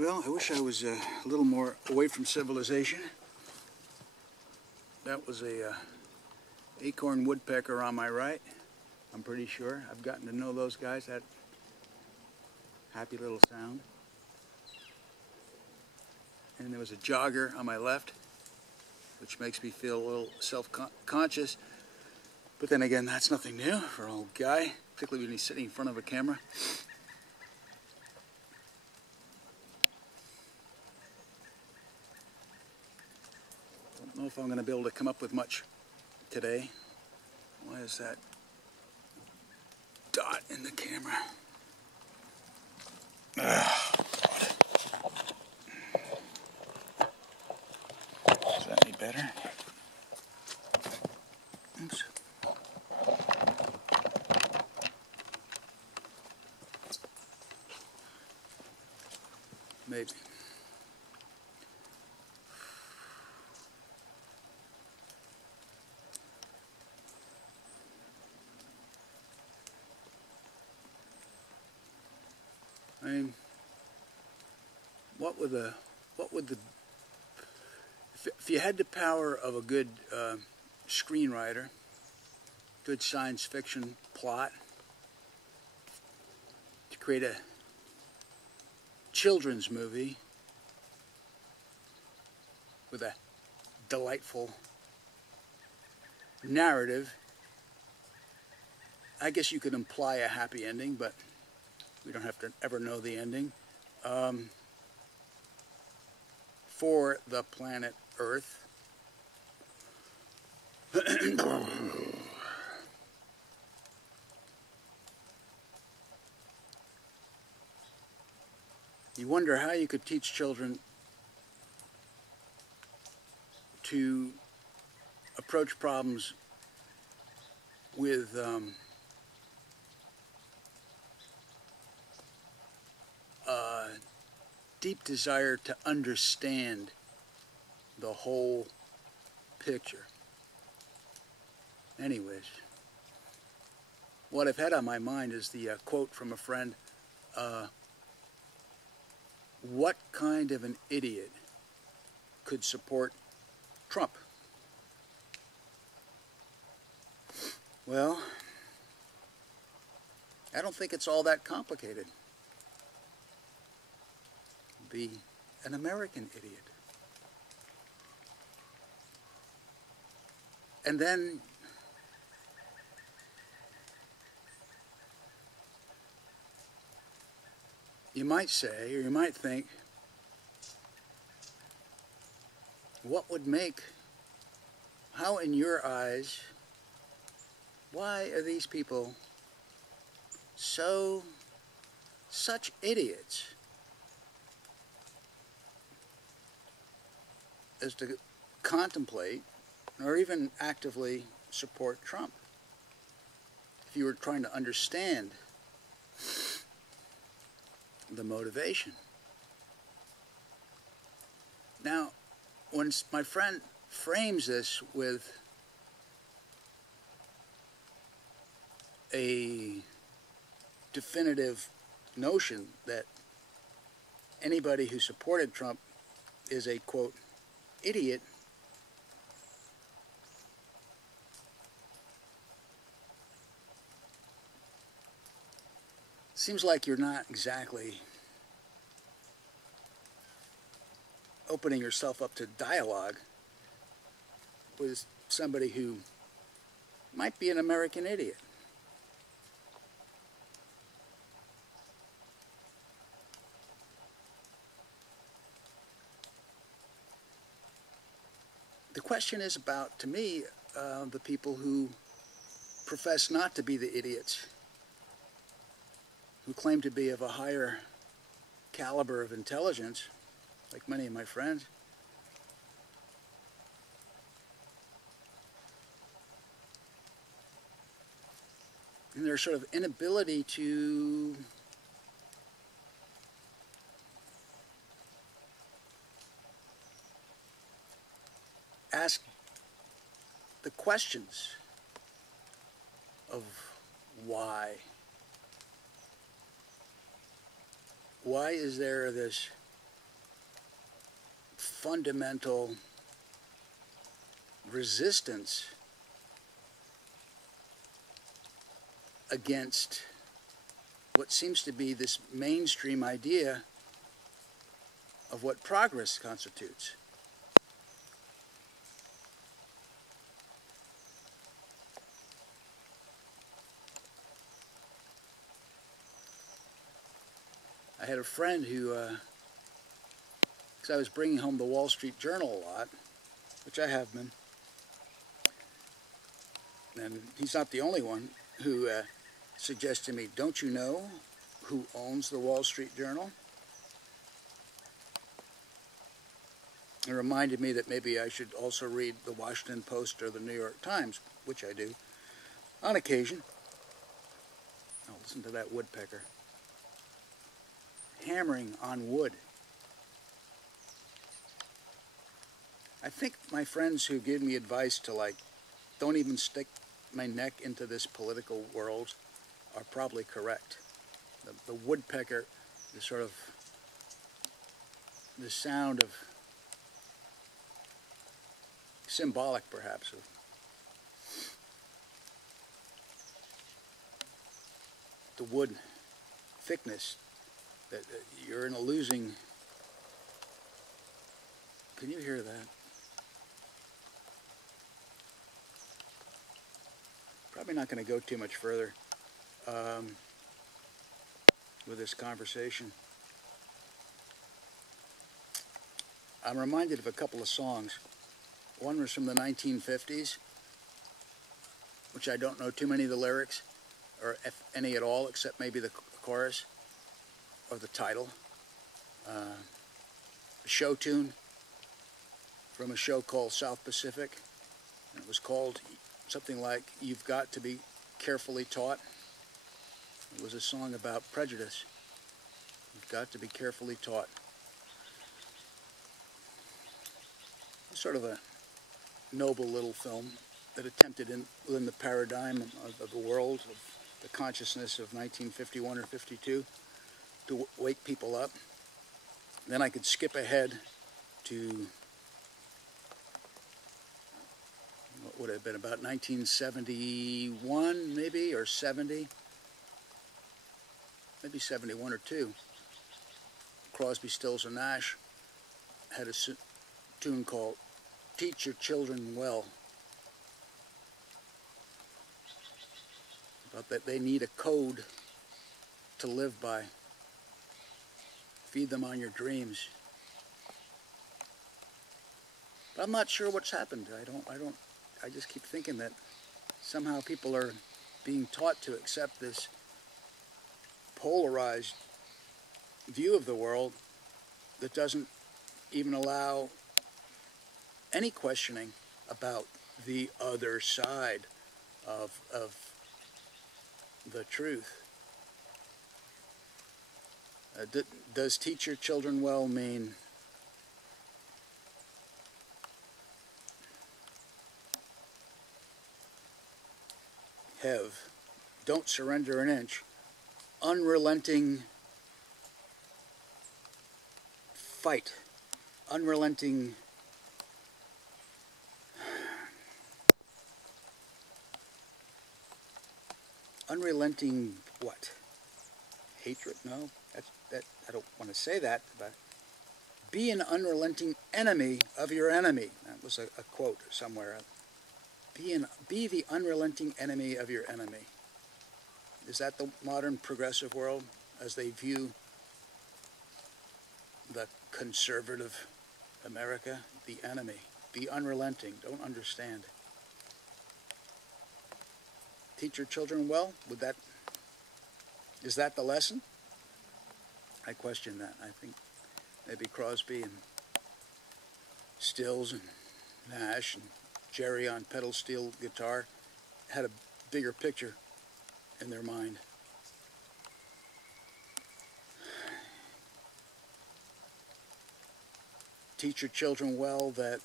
Well, I wish I was a little more away from civilization. That was a acorn woodpecker on my right. I'm pretty sure. I've gotten to know those guys. That happy little sound. And there was a jogger on my left, which makes me feel a little self-conscious. But then again, that's nothing new for an old guy, particularly when he's sitting in front of a camera. Don't know if I'm going to be able to come up with much today. Why is that dot in the camera? Is that any better? Oops. Maybe. I mean, what would the, if you had the power of a good screenwriter, good science fiction plot, to create a children's movie with a delightful narrative, I guess you could imply a happy ending, but we don't have to ever know the ending, for the planet Earth. You wonder how you could teach children to approach problems with deep desire to understand the whole picture. Anyways, what I've had on my mind is the quote from a friend, what kind of an idiot could support Trump? Well, I don't think it's all that complicated. Be an American idiot. And then you might say, or you might think, what would make, how in your eyes, why are these people such idiots as to contemplate or even actively support Trump? If you were trying to understand the motivation. Now, when my friend frames this with a definitive notion that anybody who supported Trump is a, quote, idiot, seems like you're not exactly opening yourself up to dialogue with somebody who might be an American idiot. The question is about, to me, the people who profess not to be the idiots, who claim to be of a higher caliber of intelligence, like many of my friends. And their sort of inability to ask the questions of why. Why is there this fundamental resistance against what seems to be this mainstream idea of what progress constitutes. I had a friend who, because I was bringing home the Wall Street Journal a lot, which I have been, and he's not the only one, who suggested to me, don't you know who owns the Wall Street Journal? It reminded me that maybe I should also read the Washington Post or the New York Times, which I do on occasion. Oh, listen to that woodpecker hammering on wood. I think my friends who give me advice to, like, don't even stick my neck into this political world are probably correct. The woodpecker is sort of the sound of, symbolic perhaps, of the wood thickness, that you're in a losing. Can you hear that? Probably not going to go too much further with this conversation. I'm reminded of a couple of songs. One was from the 1950s, which I don't know too many of the lyrics, or if any at all, except maybe the chorus or the title. A show tune from a show called South Pacific, and it was called something like "You've Got to Be Carefully Taught." It was a song about prejudice. You've got to be carefully taught. It was sort of a noble little film that attempted within the paradigm of the world, of the consciousness of 1951 or 52, to wake people up. Then I could skip ahead to what would have been about 1971 maybe, or 70, maybe 71 or 2. Crosby, Stills and Nash had a tune called "Teach Your Children Well," about that they need a code to live by. Feed them on your dreams. But I'm not sure what's happened. I just keep thinking that somehow people are being taught to accept this polarized view of the world that doesn't even allow any questioning about the other side of the truth. Does teach your children well mean don't surrender an inch, unrelenting fight, unrelenting what? Hatred? No, that I don't want to say that. But be an unrelenting enemy of your enemy. That was a quote somewhere. Be the unrelenting enemy of your enemy. Is that the modern progressive world as they view the conservative America? The enemy. Be unrelenting. Don't understand. Teach your children well? Is that the lesson? I question that. I think maybe Crosby and Stills and Nash and Jerry on pedal steel guitar had a bigger picture in their mind. Teach your children well that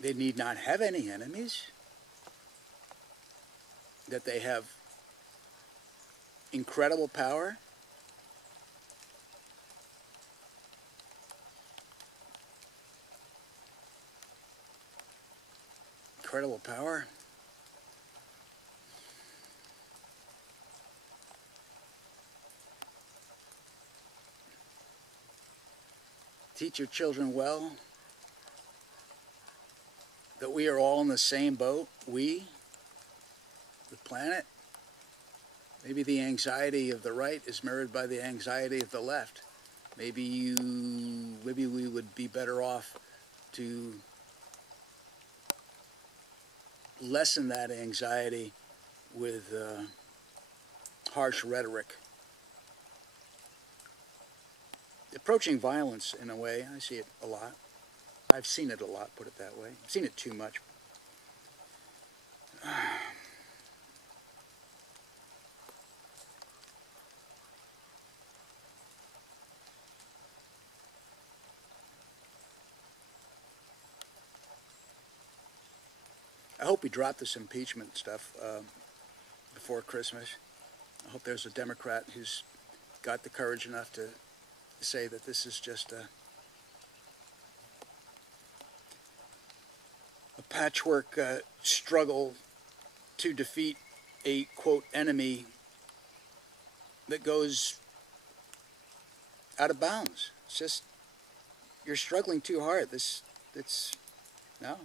they need not have any enemies, that they have incredible power? Incredible power? Teach your children well that we are all in the same boat. We, the planet. Maybe the anxiety of the right is mirrored by the anxiety of the left. Maybe we would be better off to lessen that anxiety with harsh rhetoric. Approaching violence, in a way, I see it a lot. I've seen it a lot, put it that way. I've seen it too much. I hope we drop this impeachment stuff before Christmas. I hope there's a Democrat who's got the courage enough to say that this is just a patchwork struggle to defeat a, quote, enemy that goes out of bounds. It's just, you're struggling too hard. No.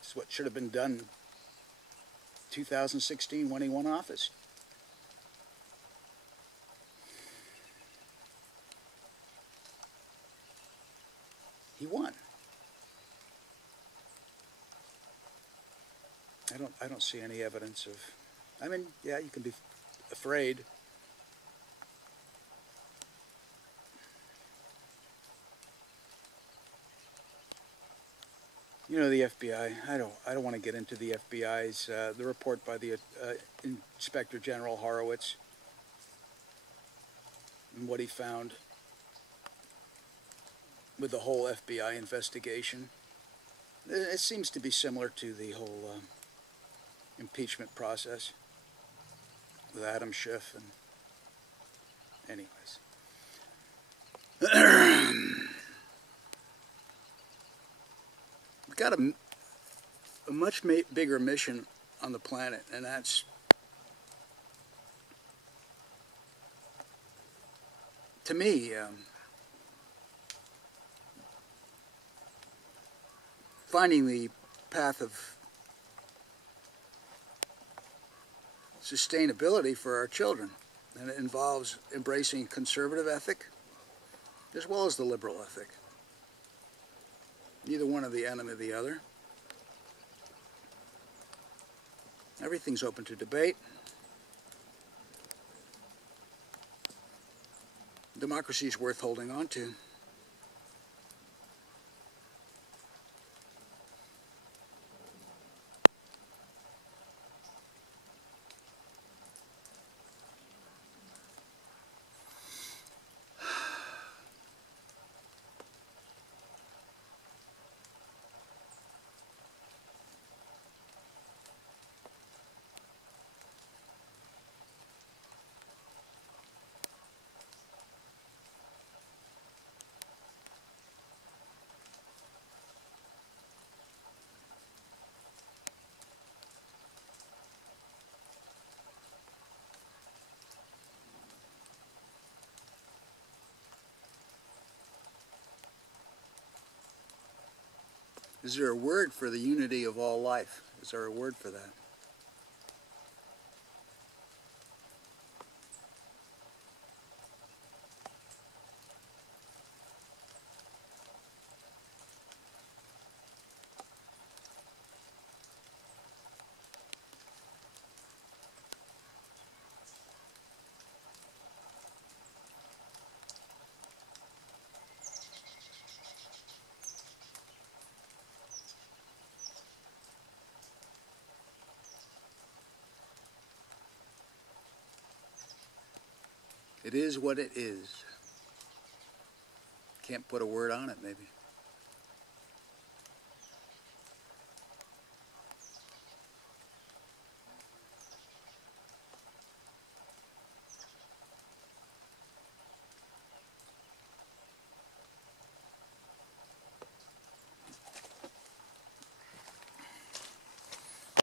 It's what should have been done 2016 when he won office. He won. I don't see any evidence of, I mean, yeah, you can be afraid. You know, the FBI, I don't want to get into the FBI's, the report by the Inspector General Horowitz and what he found with the whole FBI investigation. It seems to be similar to the whole impeachment process with Adam Schiff and anyways. We've got a much bigger mission on the planet, and that's to me finding the path of sustainability for our children, and it involves embracing conservative ethic as well as the liberal ethic. Neither one are the enemy of the other. Everything's open to debate. Democracy is worth holding on to. Is there a word for the unity of all life? Is there a word for that? It is what it is. Can't put a word on it, maybe.